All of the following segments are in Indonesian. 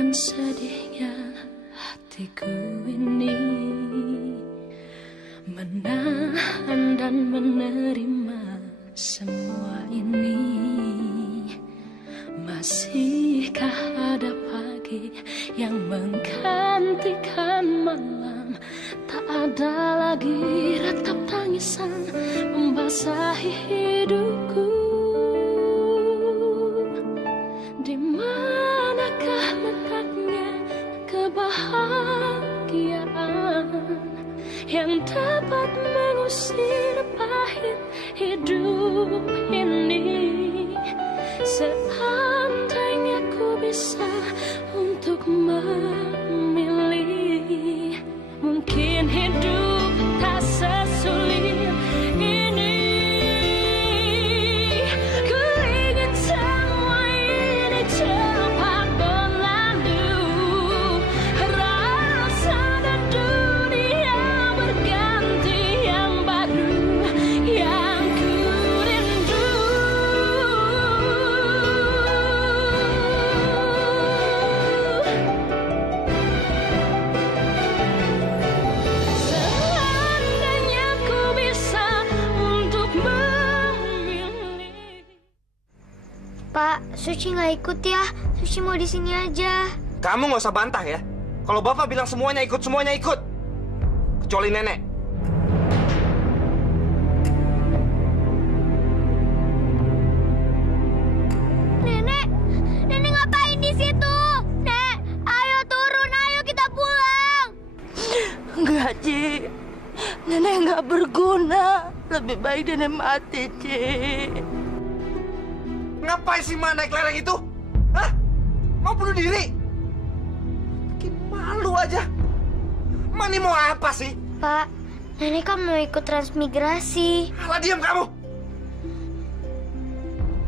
dan sedihnya hatiku ini, menahan dan menerima semua ini. Masihkah ada pagi yang menggantikan malam? Tak ada lagi ratap tangisan membasahi hidupku. Di manakah letaknya kebahagiaan yang dapat mengusir pahit hidup ini? Seandainya ku bisa untuk memilih, mungkin hidup tak sesulit ini. Ku ingin semua ini cepat berlalu, rasa dan dunia berganti yang baru yang ku rindu. Seandainya ku bisa untuk memilih. Pak, Suci nggak ikut ya. Suci mau di sini aja. Kamu nggak usah bantah ya. Kalau bapak bilang semuanya ikut, kecuali nenek. Nenek ngapain di situ? Nek, ayo turun, ayo kita pulang. Enggak, Ci. Nenek nggak berguna. Lebih baik nenek mati, Ci. Ngapain sih Ma naik lereng itu? Hah? Mau bunuh diri? Bikin malu aja. Ma ini mau apa sih? Pak, nenek kan mau ikut transmigrasi. Alah, diam kamu.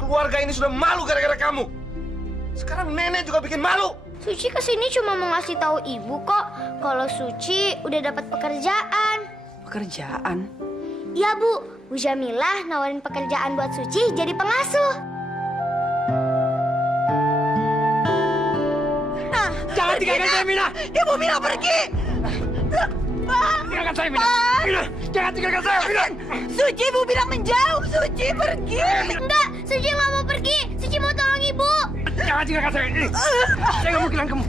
Keluarga ini sudah malu gara-gara kamu. Sekarang nenek juga bikin malu. Suci kesini cuma mau ngasih tahu ibu kok kalau Suci udah dapat pekerjaan. Pekerjaan? Iya Bu, Bu Jamilah nawarin pekerjaan buat Suci jadi pengasuh. Jangan tinggalkan saya, Mina. Ibu Mina pergi. Tinggalkan saya, Mina. Mina, jangan tinggalkan saya, Mina. Suci, Ibu bilang menjauh. Suci pergi. Enggak, Suci nggak mau pergi. Suci mau tolong ibu. Jangan tinggalkan saya. Saya nggak mau kehilangan kamu.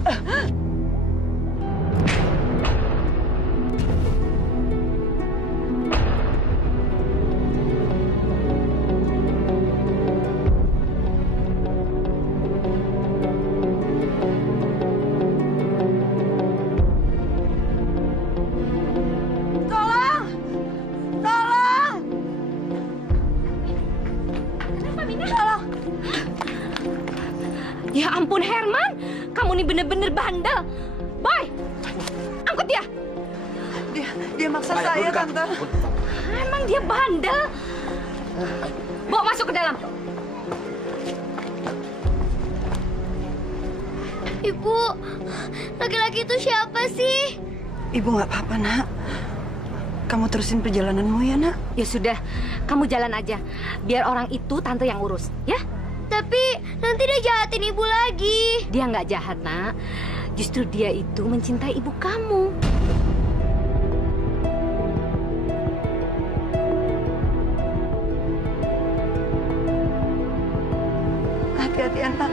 Tolong! Tolong! Tolong! Ya ampun Herman, kamu nih bener-bener bandel. Boy, angkut dia. Dia maksa saya, Tante. Emang dia bandel. Bawa masuk ke dalam. Ibu, laki-laki itu siapa sih? Ibu nggak apa-apa, Nak. Kamu terusin perjalananmu ya, Nak. Ya sudah, kamu jalan aja. Biar orang itu tante yang urus, ya? Tapi nanti dia jahatin ibu lagi. Dia nggak jahat, Nak. Justru dia itu mencintai ibu kamu. Hati-hati, anak.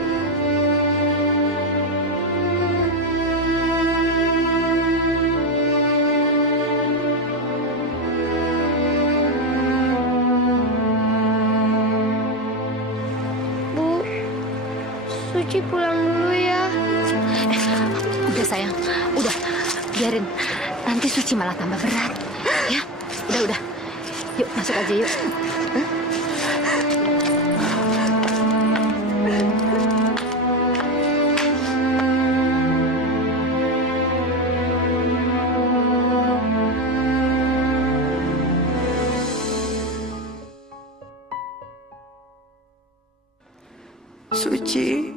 Bu, Suci pulang dulu ya. Udah sayang, udah. Biarin. Nanti Suci malah tambah berat. Ya, udah. Yuk, masuk aja yuk. Suci,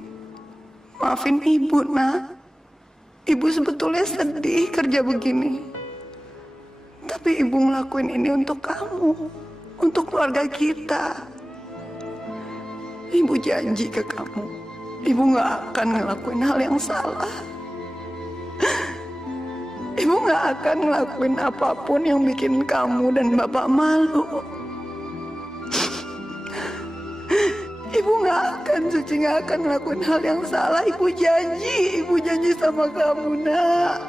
maafin Ibu, Nak. Ibu sebetulnya sedih kerja begini. Tapi Ibu ngelakuin ini untuk kamu, untuk keluarga kita. Ibu janji ke kamu, Ibu nggak akan ngelakuin hal yang salah. Ibu nggak akan ngelakuin apapun yang bikin kamu dan Bapak malu. Ibu nggak akan, Suci nggak akan ngelakuin hal yang salah. Ibu janji sama kamu, Nak.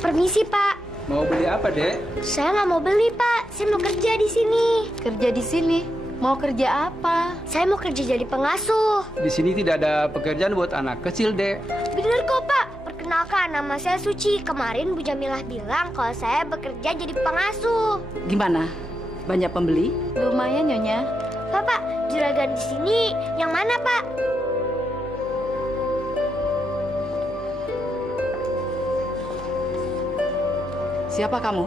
Permisi, Pak. Mau beli apa, Dek? Saya nggak mau beli, Pak. Saya mau kerja di sini. Kerja di sini? Mau kerja apa? Saya mau kerja jadi pengasuh. Di sini tidak ada pekerjaan buat anak kecil, Dek. Bener kok, Pak. Perkenalkan, nama saya Suci. Kemarin Bu Jamilah bilang kalau saya bekerja jadi pengasuh. Gimana? Banyak pembeli? Lumayan, Nyonya. Pak, juragan di sini yang mana, Pak? Siapa kamu?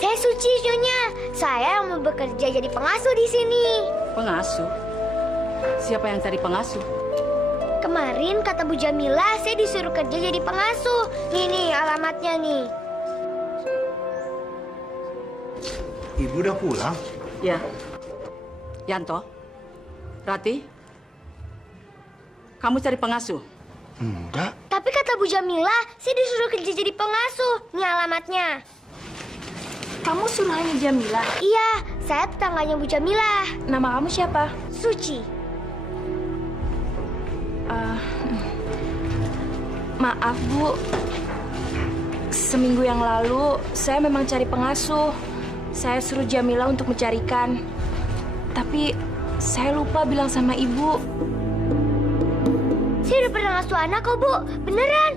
Saya Suci, Nyonya. Saya yang mau bekerja jadi pengasuh di sini. Pengasuh? Siapa yang cari pengasuh? Kemarin kata Bu Jamila, saya disuruh kerja jadi pengasuh. Nih, alamatnya nih. Ibu udah pulang? Ya. Yanto? Rati? Kamu cari pengasuh? Enggak. Tapi kata Bu Jamila, saya disuruh kerja jadi pengasuh. Nih alamatnya. Kamu suruhannya Jamila. Iya, saya tetangganya Bu Jamila. Nama kamu siapa? Suci. Maaf, Bu. Seminggu yang lalu, saya memang cari pengasuh. Saya suruh Jamila untuk mencarikan. Tapi, saya lupa bilang sama Ibu. Saya udah pernah ngasuh anak kok, Bu. Beneran.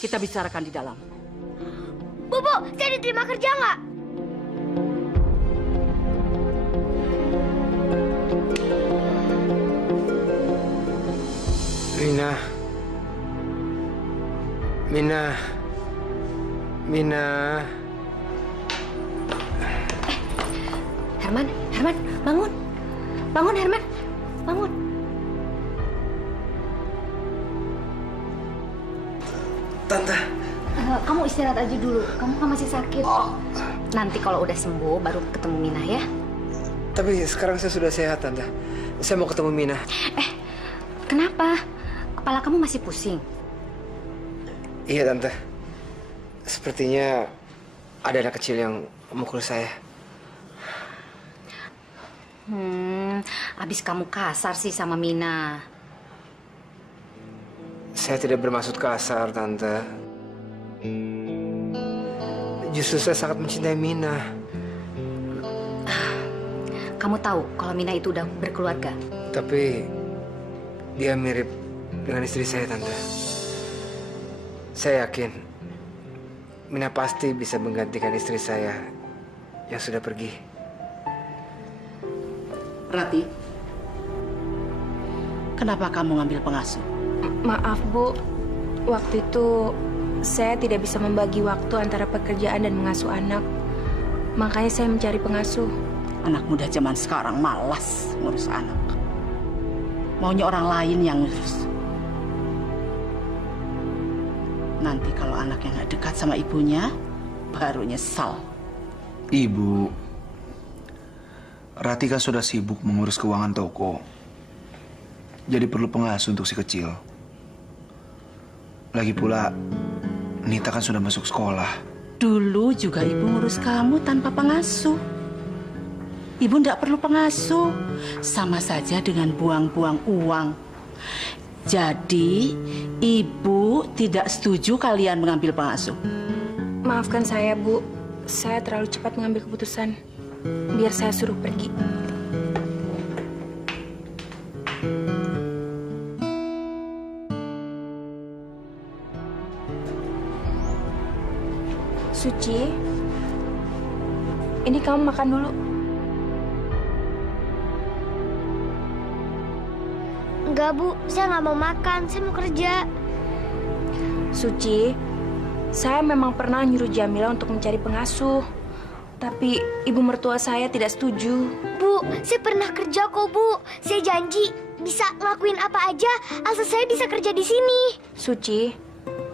Kita bicarakan di dalam. Bu, saya diterima kerja nggak? Mina. Herman, bangun. Bangun, Herman. Bangun. Tante. Kamu istirahat aja dulu. Kamu kan masih sakit. Nanti kalau udah sembuh, baru ketemu Mina ya. Tapi sekarang saya sudah sehat, Tante. Saya mau ketemu Mina. Kenapa? Kepala kamu masih pusing? Iya, Tante. Sepertinya ada anak kecil yang memukul saya. Abis kamu kasar sih sama Mina. Saya tidak bermaksud kasar, Tante. Justru saya sangat mencintai Mina. Kamu tahu kalau Mina itu udah berkeluarga? Tapi dia mirip dengan istri saya, Tante. Saya yakin Mina pasti bisa menggantikan istri saya yang sudah pergi. Rati, kenapa kamu ngambil pengasuh? Maaf, Bu. Waktu itu, saya tidak bisa membagi waktu antara pekerjaan dan mengasuh anak. Makanya saya mencari pengasuh. Anak muda zaman sekarang malas ngurus anak. Maunya orang lain yang ngurus. Nanti kalau anaknya nggak dekat sama ibunya, baru nyesal. Ibu, Rati kan sudah sibuk mengurus keuangan toko. Jadi perlu pengasuh untuk si kecil. Lagi pula, Nita kan sudah masuk sekolah. Dulu juga ibu ngurus kamu tanpa pengasuh. Ibu nggak perlu pengasuh. Sama saja dengan buang-buang uang. Jadi, ibu tidak setuju kalian mengambil pengasuh. Maafkan saya, Bu. Saya terlalu cepat mengambil keputusan. Biar saya suruh pergi. Suci, ini kamu makan dulu. Enggak, Bu. Saya nggak mau makan. Saya mau kerja. Suci, Saya memang pernah nyuruh Jamila untuk mencari pengasuh. Tapi ibu mertua saya tidak setuju. Bu, saya pernah kerja kok, Bu. Saya janji bisa ngelakuin apa aja asal saya bisa kerja di sini. Suci,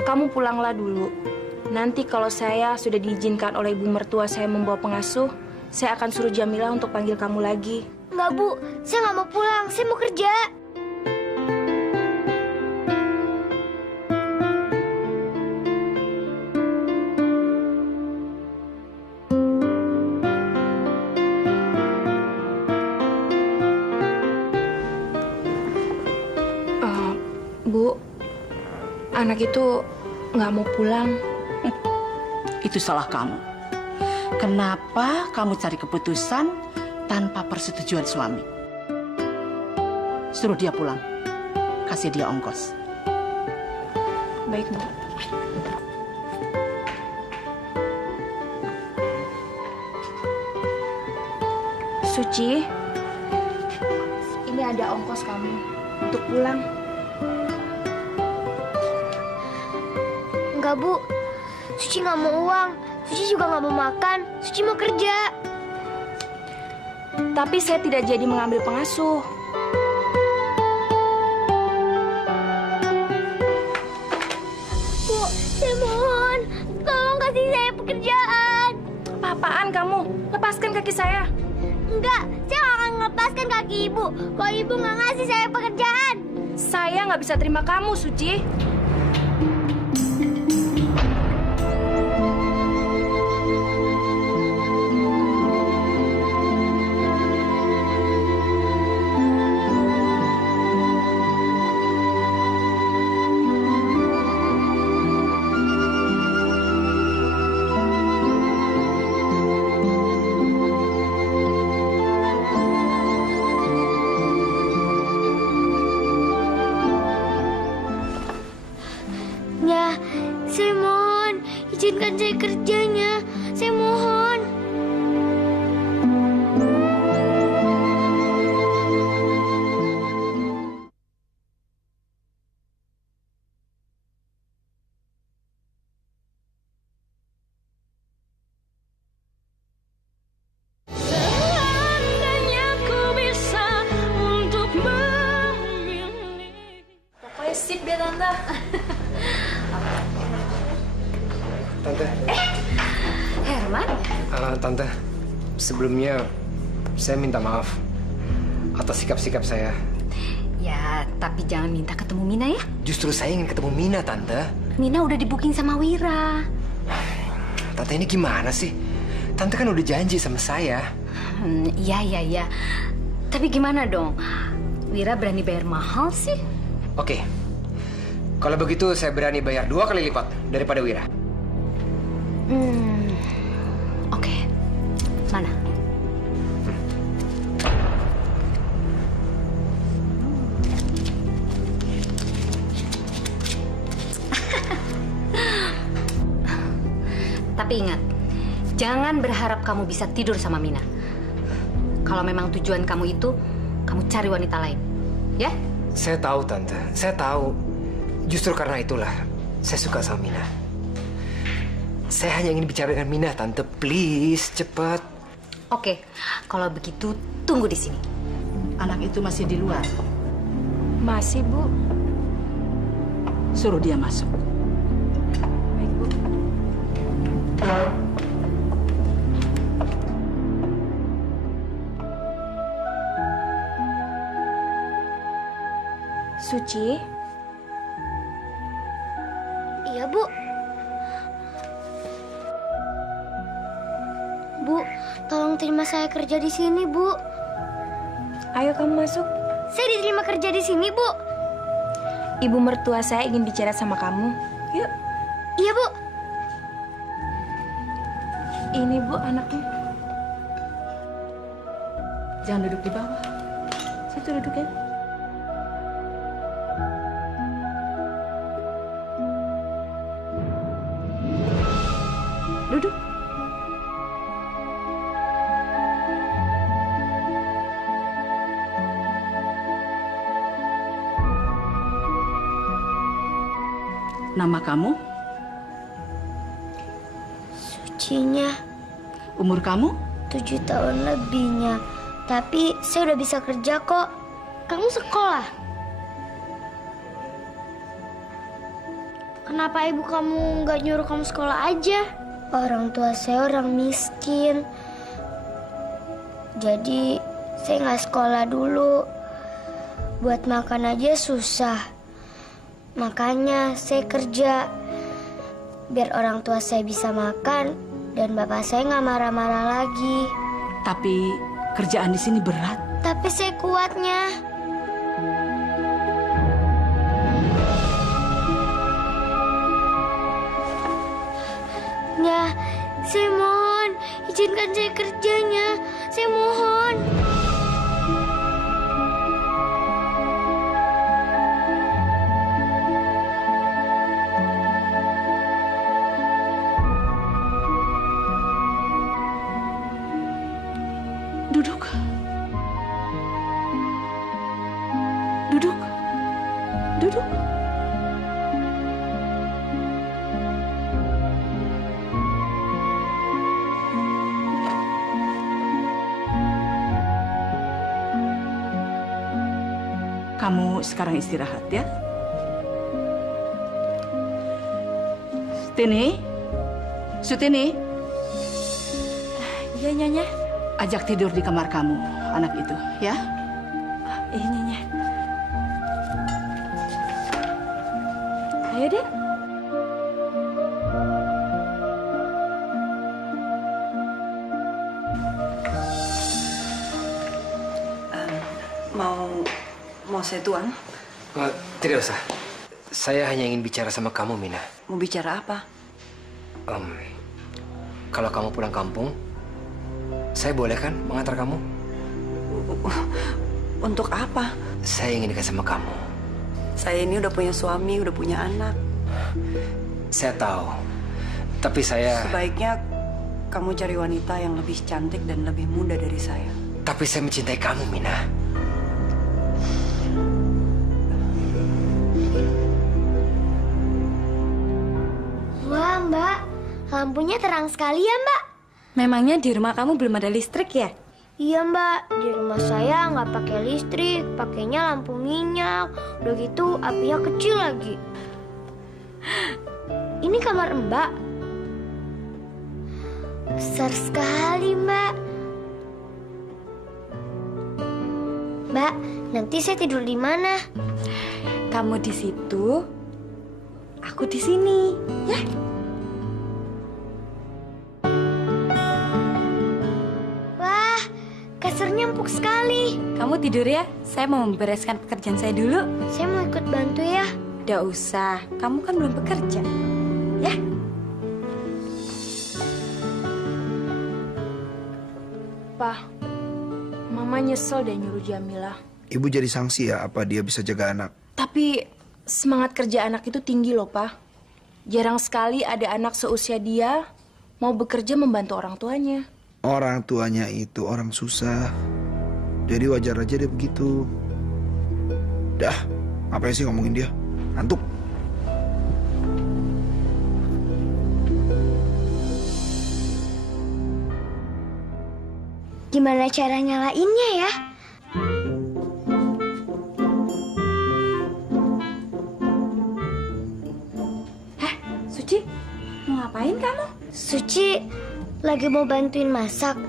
kamu pulanglah dulu. Nanti kalau saya sudah diizinkan oleh ibu mertua saya membawa pengasuh, saya akan suruh Jamila untuk panggil kamu lagi. Enggak, Bu. Saya nggak mau pulang. Saya mau kerja. Bu, anak itu nggak mau pulang. Itu salah kamu. Kenapa kamu cari keputusan tanpa persetujuan suami? Suruh dia pulang. Kasih dia ongkos. Baik, Bu. Suci, ini ada ongkos kamu untuk pulang. Enggak, Bu. Suci nggak mau uang. Suci juga nggak mau makan. Suci mau kerja. Tapi saya tidak jadi mengambil pengasuh. Bu, saya mohon. Tolong kasih saya pekerjaan. Apa-apaan kamu? Lepaskan kaki saya. Enggak, saya nggak akan melepaskan kaki Ibu. Kalau Ibu nggak ngasih saya pekerjaan. Saya nggak bisa terima kamu, Suci. Ya, saya mohon. Izinkan saya kerjanya. Saya mohon. Pokoknya sip deh, Tante. Tante. Herman? Tante, sebelumnya saya minta maaf atas sikap-sikap saya. Ya, tapi jangan minta ketemu Mina ya. Justru saya ingin ketemu Mina, Tante. Mina udah di-booking sama Wira. Tante ini gimana sih? Tante kan udah janji sama saya. Iya. Tapi gimana dong? Wira berani bayar mahal sih. Oke. Kalau begitu saya berani bayar 2 kali lipat daripada Wira. Oke. Mana? Tapi ingat, jangan berharap kamu bisa tidur sama Mina. Kalau memang tujuan kamu itu, kamu cari wanita lain. Ya? Saya tahu, Tante. Saya tahu. Justru karena itulah saya suka sama Mina. Saya hanya ingin bicara dengan Mina, Tante. Please, cepat. Oke, kalau begitu tunggu di sini. Anak itu masih di luar. Masih, Bu. Suruh dia masuk. Baik, Bu. Suci, Iya, Bu. Bu, tolong terima saya kerja di sini, Bu. ayo kamu masuk. Saya diterima kerja di sini, Bu. Ibu mertua saya ingin bicara sama kamu. Yuk. Iya, Bu. Ini, Bu, anaknya. Jangan duduk di bawah. Situ duduk ya. Duduk. Nama kamu? Sucinya Umur kamu? 7 tahun lebihnya. Tapi saya udah bisa kerja kok. Kamu sekolah? Kenapa ibu kamu nggak nyuruh kamu sekolah aja? Orang tua saya orang miskin. Jadi saya nggak sekolah dulu. Buat makan aja susah. Makanya saya kerja. Biar orang tua saya bisa makan dan bapak saya nggak marah-marah lagi. Tapi kerjaan di sini berat. Tapi saya kuatnya. Ya, saya mohon izinkan saya kerjanya. Saya mohon. Duduk. Duduk. Duduk. Kamu sekarang istirahat ya. Sutini. Sutini. Iya, Nyonya. Ajak tidur di kamar kamu, anak itu, ya. Iya, Nyonya. Ayo deh. Mau saya tuang? Tidak usah. Saya hanya ingin bicara sama kamu, Mina. Mau bicara apa? Kalau kamu pulang kampung, saya boleh kan mengantar kamu? Untuk apa? Saya ingin dekat sama kamu. Saya ini udah punya suami, udah punya anak. Saya tahu. Tapi saya... Sebaiknya kamu cari wanita yang lebih cantik dan lebih muda dari saya. Tapi saya mencintai kamu, Mina. Wah, Mbak. Lampunya terang sekali ya, Mbak. Memangnya di rumah kamu belum ada listrik ya? Iya, Mbak. Di rumah saya nggak pakai listrik, pakainya lampu minyak. Udah gitu apinya kecil lagi. Ini kamar Mbak. Besar sekali, Mbak. Mbak, nanti saya tidur di mana? Kamu di situ, aku di sini, ya? Wah, kasurnya empuk sekali. Kamu tidur ya, saya mau membereskan pekerjaan saya dulu. Saya mau ikut bantu ya. Udah usah, kamu kan belum bekerja, ya? Pak, Mama nyesel deh nyuruh Jamila. Ibu jadi sanksi ya apa dia bisa jaga anak? Tapi semangat kerja anak itu tinggi loh, Pak. Jarang sekali ada anak seusia dia mau bekerja membantu orang tuanya. Orang tuanya itu orang susah. Jadi wajar aja dia begitu. Dah, apa sih ngomongin dia? Ngantuk. Gimana cara nyalainnya ya? Suci, mau ngapain kamu? Suci lagi mau bantuin masak,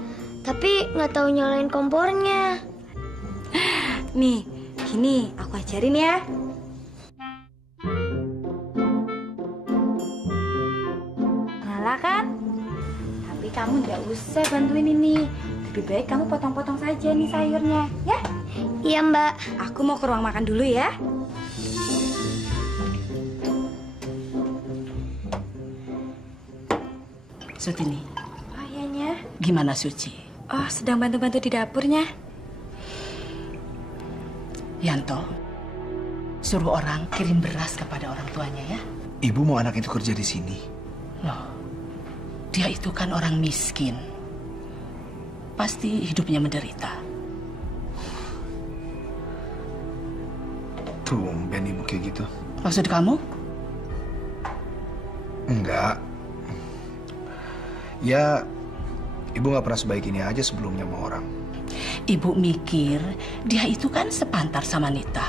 tapi nggak tahu nyalain kompornya. Nih, gini aku ajarin ya. Nyala kan? Tapi kamu nggak usah bantuin ini. Lebih baik kamu potong-potong saja nih sayurnya, ya? Iya, Mbak. Aku mau ke ruang makan dulu ya. Sutini, Ayahnya. gimana Suci? Oh, sedang bantu-bantu di dapurnya. Yanto, suruh orang kirim beras kepada orang tuanya ya. Ibu mau anak itu kerja di sini. Loh, dia itu kan orang miskin. Pasti hidupnya menderita. Tumben ibu kayak gitu. Maksud kamu? Enggak. Ya, ibu nggak pernah sebaik ini aja sebelumnya sama orang. Ibu mikir dia itu kan sepantar sama Nita.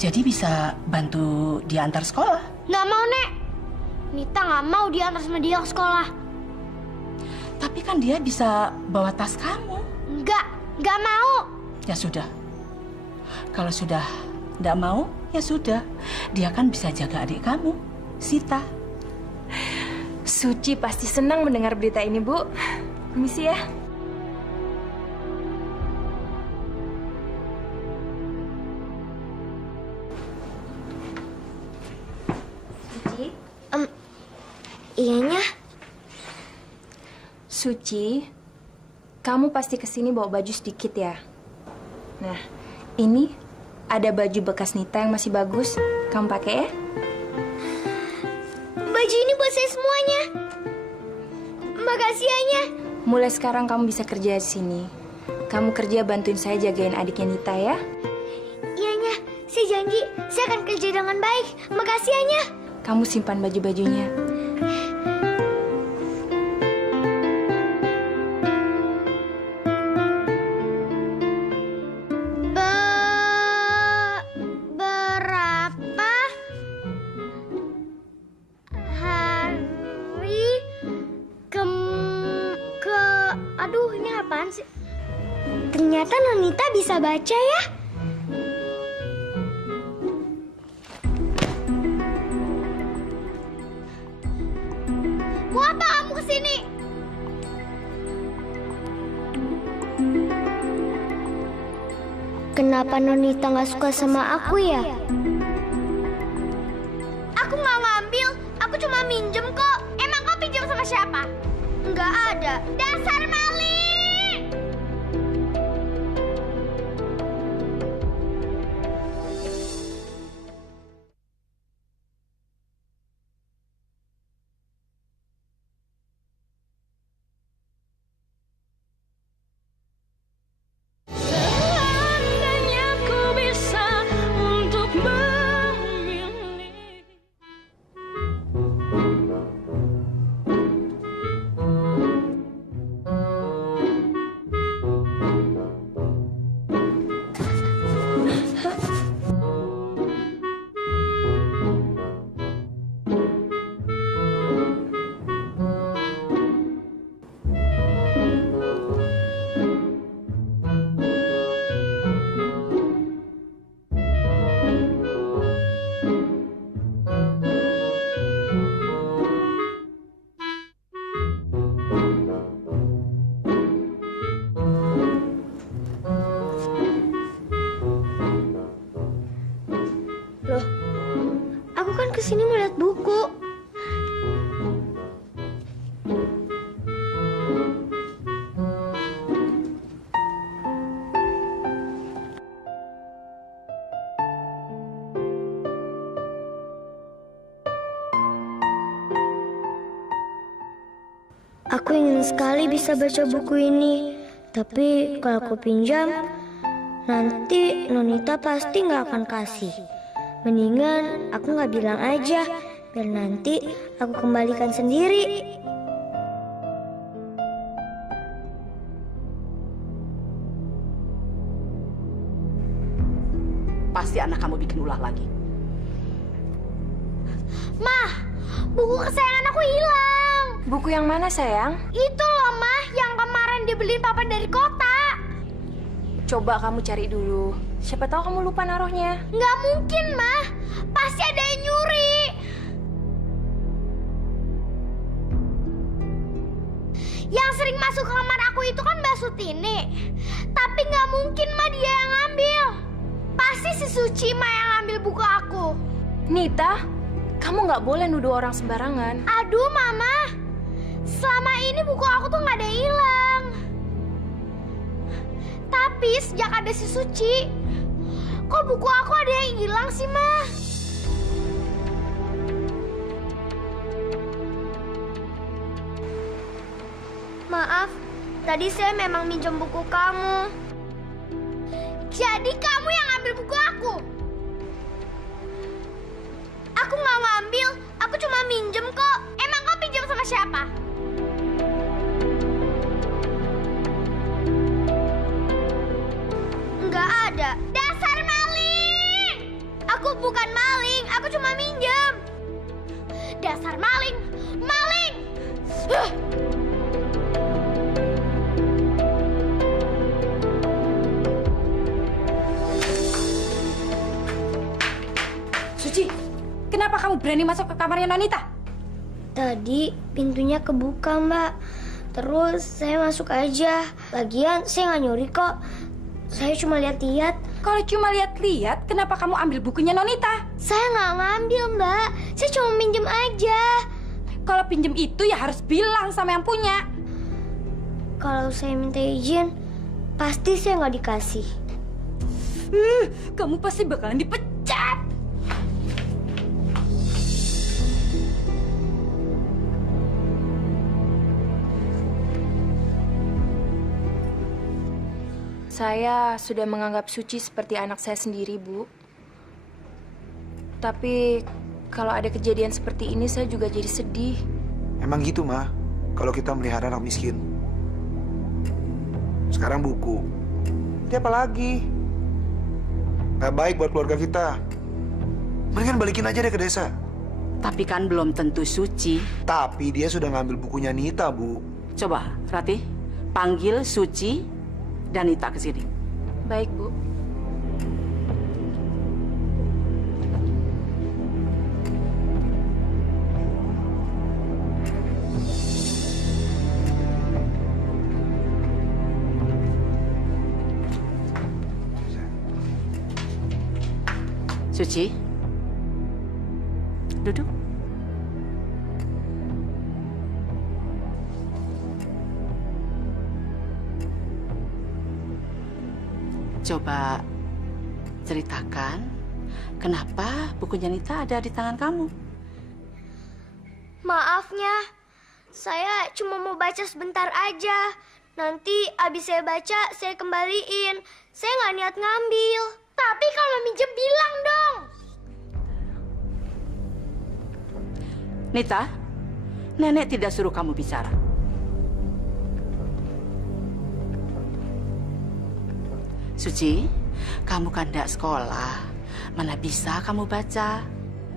Jadi bisa bantu dia antar sekolah. Nggak mau, Nek. Nita nggak mau diantar sama dia ke sekolah. Tapi kan dia bisa bawa tas kamu. Nggak mau. Ya sudah. Kalau sudah nggak mau, ya sudah. Dia kan bisa jaga adik kamu, Sita. Suci pasti senang mendengar berita ini, Bu. Permisi ya. Suci? Iyanya. Suci, kamu pasti kesini bawa baju sedikit ya? Nah, ini ada baju bekas Nita yang masih bagus. Kamu pakai ya? Baju ini buat saya semuanya. Makasih, Anya. Mulai sekarang kamu bisa kerja di sini. Kamu kerja bantuin saya jagain adiknya Nita ya? Iyanya, saya janji saya akan kerja dengan baik. Makasih, Anya. Kamu simpan baju-bajunya. Berapa hari aduh, ini apaan sih? Ternyata Nonita bisa baca ya. Mau apa kamu kesini? Kenapa Nonita nggak suka sama aku ya? Aku nggak ngambil, aku cuma minjem kok. Emang kau pinjam sama siapa? Nggak ada. Dasar maling! Loh, aku kan kesini mau lihat buku. Aku ingin sekali bisa baca buku ini, tapi kalau aku pinjam, nanti Nonita pasti nggak akan kasih. Mendingan aku nggak bilang aja, biar nanti aku kembalikan sendiri. Pasti anak kamu bikin ulah lagi. Mah, buku kesayangan aku hilang. Buku yang mana, sayang? Itu loh, Mah, yang kemarin dibeliin papa dari kota. Coba kamu cari dulu. Siapa tahu kamu lupa naruhnya. Nggak mungkin, Mah. Pasti ada yang nyuri. Yang sering masuk ke kamar aku itu kan Mbak Sutini. Tapi nggak mungkin, Mah, dia yang ngambil. Pasti si Suci, Mah, yang ngambil buku aku. Nita, kamu nggak boleh nuduh orang sembarangan. Aduh, Mama. Selama ini buku aku tuh nggak ada yang hilang. Tapi sejak ada si Suci, kok buku aku ada yang hilang sih, Ma? Maaf, tadi saya memang minjem buku kamu. Jadi kamu yang ngambil buku aku? Aku nggak ngambil, aku cuma minjem kok. Emang kau pinjam sama siapa? bukan maling, aku cuma minjem. Dasar maling, maling! Suci, kenapa kamu berani masuk ke kamarnya Nonita? Tadi pintunya kebuka, Mbak. Terus saya masuk aja. Lagian saya nggak nyuri kok. Saya cuma lihat-lihat. Kalau cuma lihat-lihat, kenapa kamu ambil bukunya Nonita? Saya nggak ngambil, Mbak. Saya cuma minjem aja. Kalau pinjem itu ya harus bilang sama yang punya. Kalau saya minta izin, pasti saya nggak dikasih. Kamu pasti bakalan dipecat. Saya sudah menganggap Suci seperti anak saya sendiri, Bu. Tapi kalau ada kejadian seperti ini, saya juga jadi sedih. Emang gitu, Ma. Kalau kita melihara anak miskin. Sekarang buku. Ini apa lagi? Gak baik buat keluarga kita. Mendingan balikin aja deh ke desa. Tapi kan belum tentu Suci. Tapi dia sudah ngambil bukunya Nita, Bu. Coba, Ratih, panggil Suci dan Nita ke sini. Baik, Bu. Suci, duduk. Coba ceritakan kenapa bukunya Nita ada di tangan kamu. Maafnya, saya cuma mau baca sebentar aja. Nanti abis saya baca, saya kembaliin. Saya nggak niat ngambil. Tapi kalau minjem bilang dong. Nita, nenek tidak suruh kamu bicara. Suci, kamu kan tidak sekolah. Mana bisa kamu baca?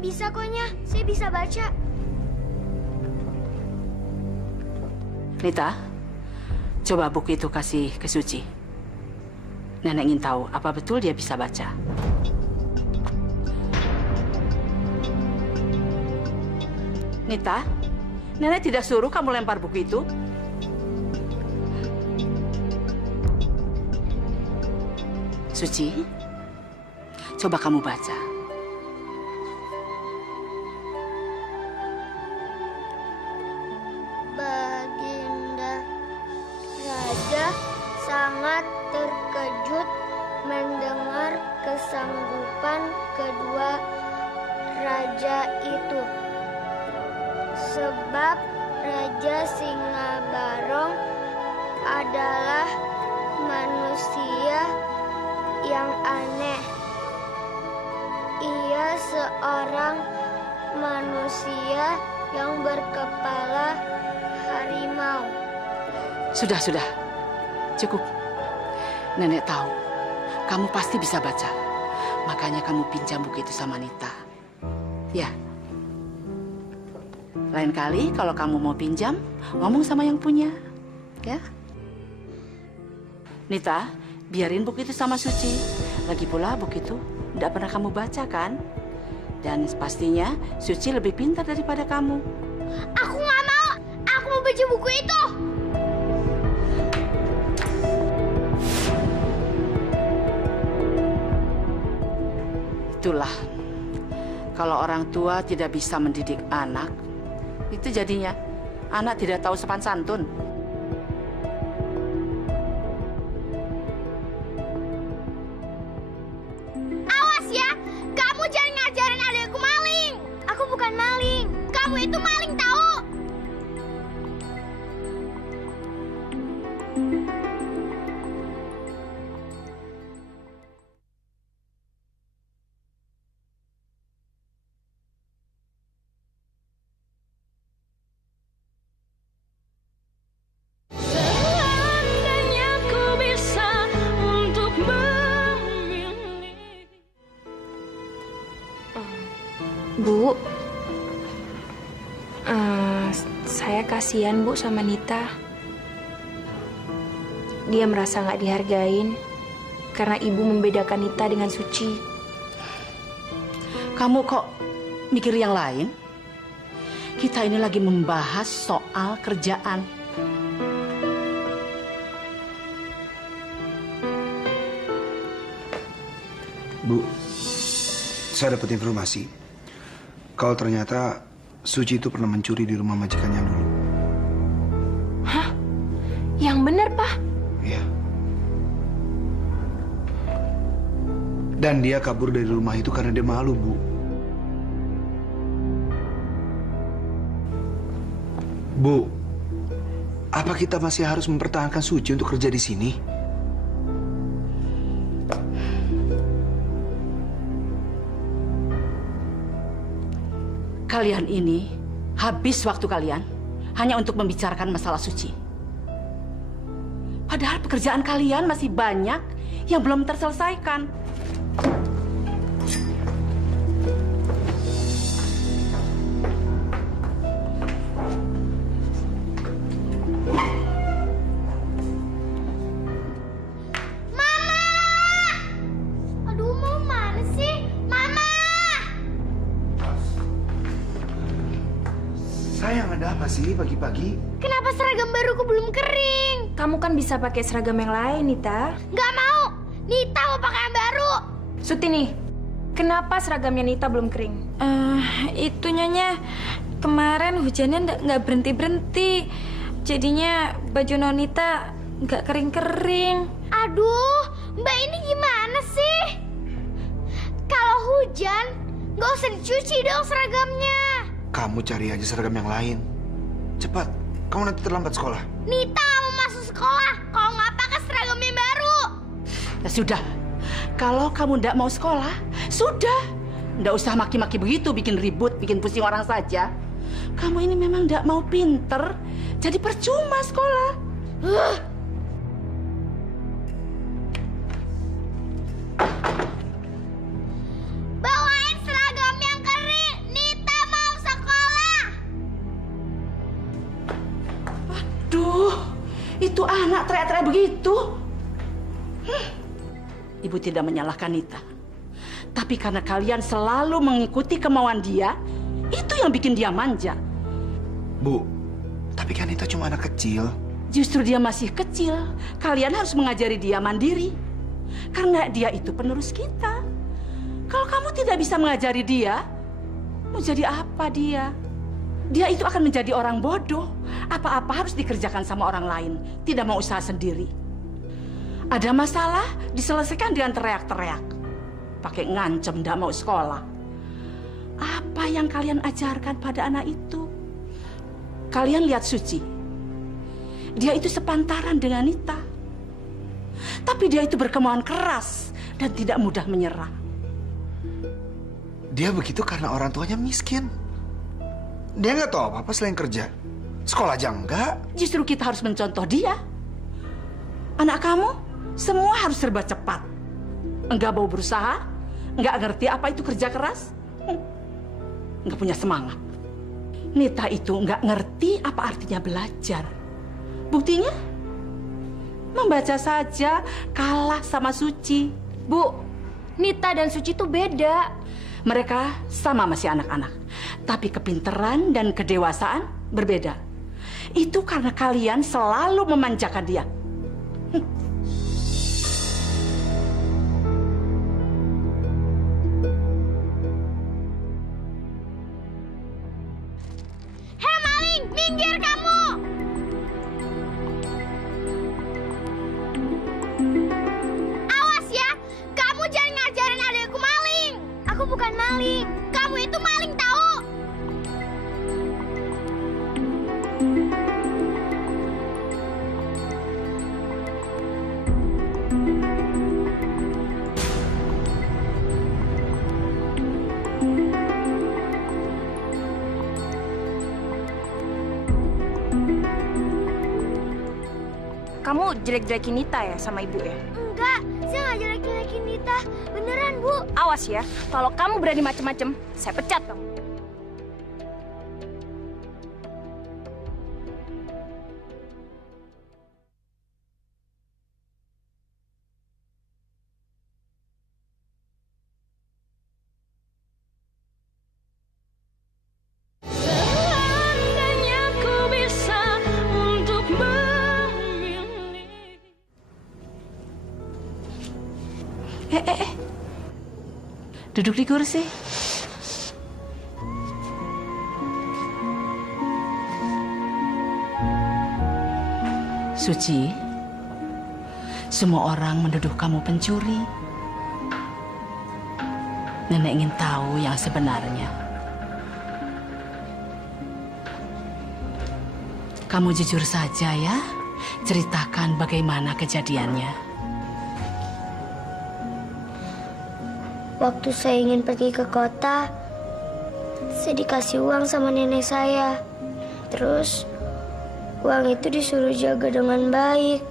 Bisa koknya, saya bisa baca. Nita, coba buku itu kasih ke Suci. Nenek ingin tahu apa betul dia bisa baca. Nita, nenek tidak suruh kamu lempar buku itu. Suci, coba kamu baca. Baginda Raja sangat terkejut mendengar kesanggupan kedua raja itu. Sebab Raja Singabarong adalah manusia yang aneh. Ia seorang manusia yang berkepala harimau. Sudah. Cukup. Nenek tahu, kamu pasti bisa baca. Makanya kamu pinjam buku itu sama Nita. Ya. Lain kali kalau kamu mau pinjam, ngomong sama yang punya. Ya. Nita, biarin buku itu sama Suci. Lagi pula buku itu tidak pernah kamu baca kan? Dan pastinya Suci lebih pintar daripada kamu. Aku nggak mau. Aku mau baca buku itu. Itulah, kalau orang tua tidak bisa mendidik anak, itu jadinya anak tidak tahu sopan santun. Awas ya, kamu jangan ngajarin adikku maling. Aku bukan maling. Kamu itu maling tahu. kasihan Bu sama Nita. Dia merasa nggak dihargain karena ibu membedakan Nita dengan Suci. Kamu kok mikir yang lain? Kita ini lagi membahas soal kerjaan. Bu, saya dapat informasi kalau ternyata Suci itu pernah mencuri di rumah majikannya dulu. Hah? Yang benar, Pak? Iya. Dan dia kabur dari rumah itu karena dia malu, Bu. Bu, apa kita masih harus mempertahankan Suci untuk kerja di sini? Kalian ini habis waktu kalian hanya untuk membicarakan masalah Suci. Padahal pekerjaan kalian masih banyak yang belum terselesaikan. Aduh, mau mana sih? Mama! Sayang, ada apa sih pagi-pagi? Kenapa seragam baruku belum kering? Kamu kan bisa pakai seragam yang lain, Nita. Nggak mau! Nita mau pakai yang baru! Sutini, kenapa seragamnya Nita belum kering? Itu Nyonya, kemarin hujannya nggak berhenti-berhenti. Jadinya baju Nonita nggak kering-kering. Aduh, Mbak ini gimana sih? Kalau hujan, nggak usah dicuci dong seragamnya. Kamu cari aja seragam yang lain. Cepat, kamu nanti terlambat sekolah. Nita mau masuk sekolah kalau nggak pakai seragam yang baru. Ya sudah, kalau kamu tidak mau sekolah, sudah. Tidak usah maki-maki begitu, bikin ribut, bikin pusing orang saja. Kamu ini memang tidak mau pinter, jadi percuma sekolah. Bawain seragam yang kering. Nita mau sekolah. Aduh, itu anak teriak-teriak begitu. Ibu tidak menyalahkan Nita. Tapi karena kalian selalu mengikuti kemauan dia, itu yang bikin dia manja. Bu, tapi kan itu cuma anak kecil. Justru dia masih kecil. Kalian harus mengajari dia mandiri. Karena dia itu penerus kita. Kalau kamu tidak bisa mengajari dia, mau jadi apa dia? Dia itu akan menjadi orang bodoh. Apa-apa harus dikerjakan sama orang lain. Tidak mau usaha sendiri. Ada masalah, diselesaikan dengan teriak-teriak. Pakai ngancem tidak mau sekolah. Apa yang kalian ajarkan pada anak itu? Kalian lihat Suci. Dia itu sepantaran dengan Nita. Tapi dia itu berkemauan keras dan tidak mudah menyerah. Dia begitu karena orang tuanya miskin. Dia nggak tahu apa-apa selain kerja. Sekolah aja enggak. Justru kita harus mencontoh dia. Anak kamu semua harus serba cepat. Enggak mau berusaha, enggak ngerti apa itu kerja keras. Enggak punya semangat. Nita itu enggak ngerti apa artinya belajar. Buktinya, membaca saja kalah sama Suci. Bu, Nita dan Suci itu beda. Mereka sama masih anak-anak. Tapi kepintaran dan kedewasaan berbeda. Itu karena kalian selalu memanjakan dia. Hei maling, minggir kamu! Awas ya, kamu jangan ngajarin adikku maling. Aku bukan maling, kamu itu maling tahu. Kamu jelek-jelekin Nita ya sama ibu ya? Enggak, saya nggak jelek-jelekin Nita. Beneran, Bu. Awas ya, kalau kamu berani macem-macem, saya pecat kamu. Duduk di kursi. Suci, semua orang menuduh kamu pencuri. Nenek ingin tahu yang sebenarnya. Kamu jujur saja ya, ceritakan bagaimana kejadiannya. Waktu saya ingin pergi ke kota, saya dikasih uang sama nenek saya. Terus, uang itu disuruh jaga dengan baik.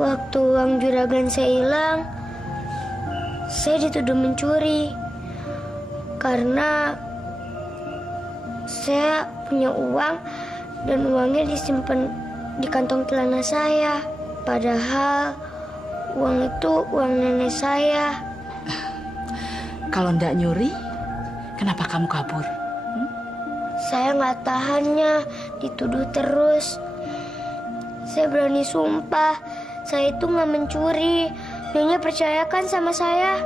Waktu uang juragan saya hilang, saya dituduh mencuri. Karena saya punya uang dan uangnya disimpan di kantong celana saya. Padahal uang itu uang nenek saya. Kalau ndak nyuri, kenapa kamu kabur? Saya nggak tahannya, dituduh terus. Saya berani sumpah, saya itu nggak mencuri. Nyonya percayakan sama saya.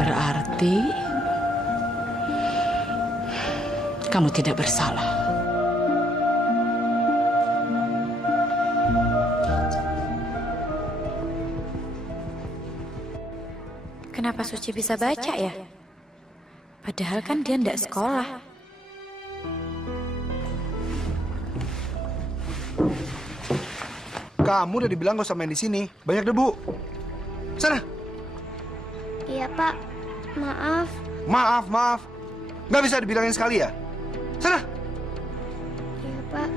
Berarti kamu tidak bersalah. Kenapa Suci bisa baca ya? Padahal kan dia ndak sekolah. Kamu udah dibilang gak usah main di sini. Banyak debu. Sana. Iya, Pak. Maaf. Maaf. Nggak bisa dibilangin sekali ya? Sana. Iya, Pak.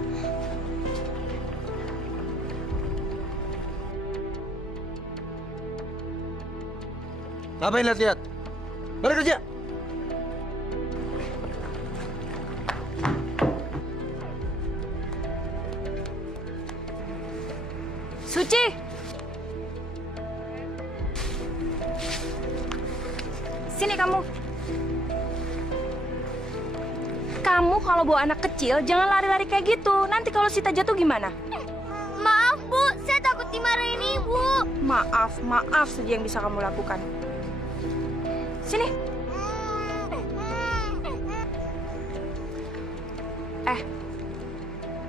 Ngapain lihat-lihat? Balik kerja. Suci! Sini kamu. Kamu kalau bawa anak kecil jangan lari-lari kayak gitu. Nanti kalau Sita jatuh gimana? Maaf, Bu. Saya takut dimarahin Ibu. Maaf saja yang bisa kamu lakukan. Sini.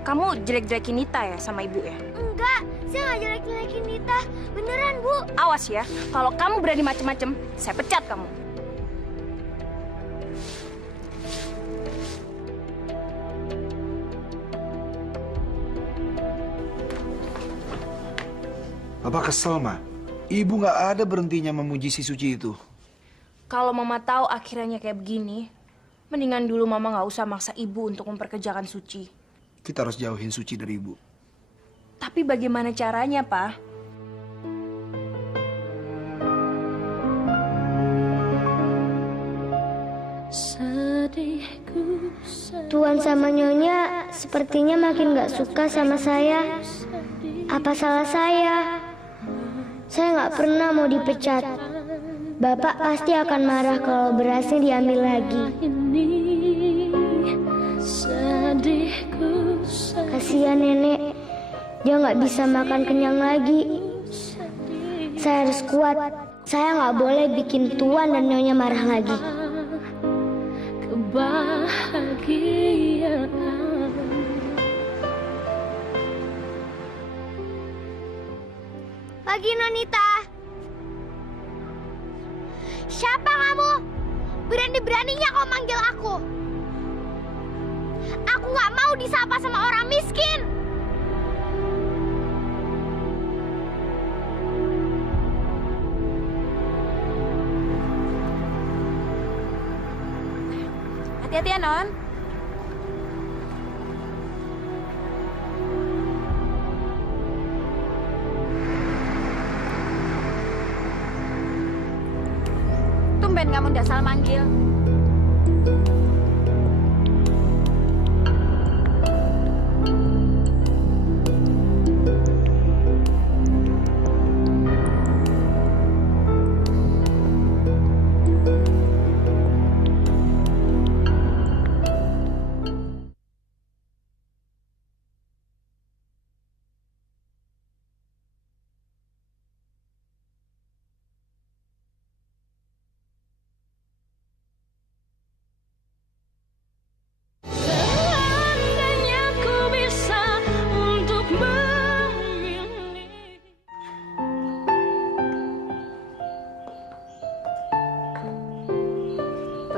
Kamu jelek-jelekin Nita ya sama ibu ya? Enggak, saya nggak jelek-jelekin Nita. Beneran, Bu. Awas ya, kalau kamu berani macem-macem, saya pecat kamu. Papa kesel, Ma. Ibu nggak ada berhentinya memuji si Suci itu. Kalau Mama tahu akhirnya kayak begini, mendingan dulu Mama nggak usah maksa ibu untuk memperkerjakan Suci. Kita harus jauhin Suci dari ibu. Tapi bagaimana caranya, Pak? Tuan sama Nyonya sepertinya makin gak suka sama saya. Apa salah saya? Saya gak pernah mau dipecat. Bapak pasti akan marah kalau berasnya diambil lagi. Kasihan nenek, dia gak bisa makan kenyang lagi. Saya harus kuat. Saya gak boleh bikin Tuan dan Nyonya marah lagi. Pagi, Nonita. Siapa kamu? Berani-beraninya kau manggil aku. Aku nggak mau disapa sama orang miskin. Hati-hati ya, Non. Tumben kamu ndak salah manggil.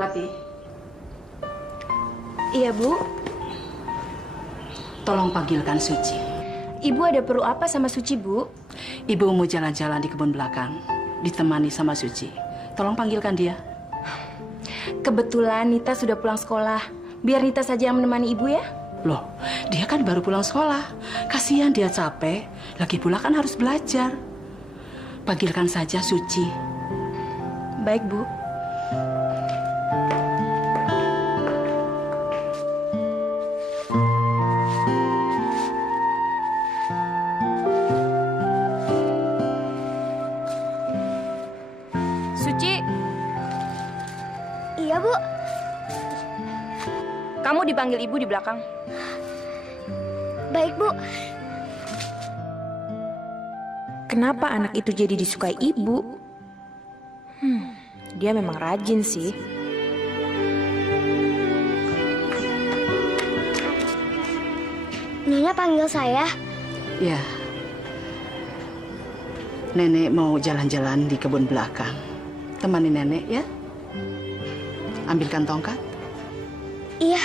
Rati, Iya, Bu. tolong panggilkan Suci. Ibu ada perlu apa sama Suci, Bu? Ibu mau jalan-jalan di kebun belakang, ditemani sama Suci. Tolong panggilkan dia. Kebetulan Nita sudah pulang sekolah. Biar Nita saja yang menemani Ibu ya. Loh, dia kan baru pulang sekolah. Kasihan dia capek, lagi pula kan harus belajar. Panggilkan saja Suci. Baik, Bu. Suci, Iya, Bu. kamu dipanggil Ibu di belakang. Baik, Bu. Kenapa anak itu jadi disukai ibu? Dia memang rajin sih. Nyonya panggil saya. Ya, Nenek mau jalan-jalan di kebun belakang. Temani Nenek ya. Ambilkan tongkat. Iya.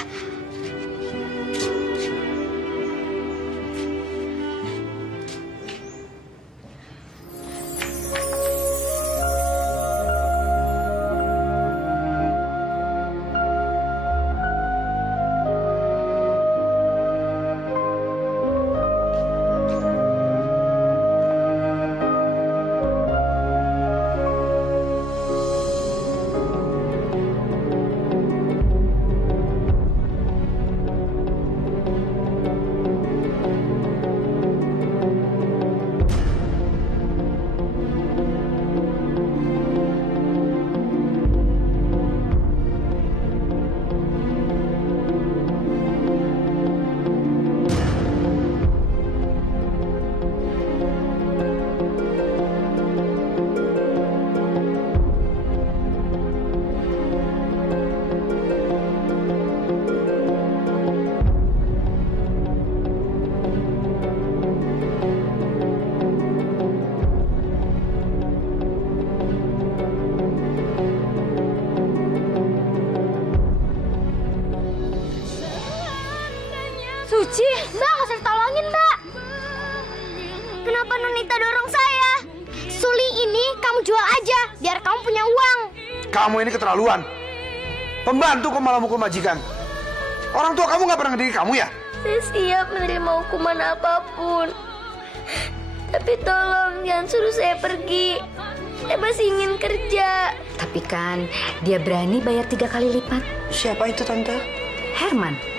Suci, Mbak, nggak usah ditolongin, Mbak. Kenapa Nonita dorong saya? Suling ini kamu jual aja, biar kamu punya uang. Kamu ini keterlaluan. Pembantu kok malah mukul majikan. Orang tua kamu nggak pernah ngedidik kamu ya? Saya siap menerima hukuman apapun. Tapi tolong jangan suruh saya pergi. Saya masih ingin kerja. Tapi kan dia berani bayar 3 kali lipat. Siapa itu, Tante? Herman.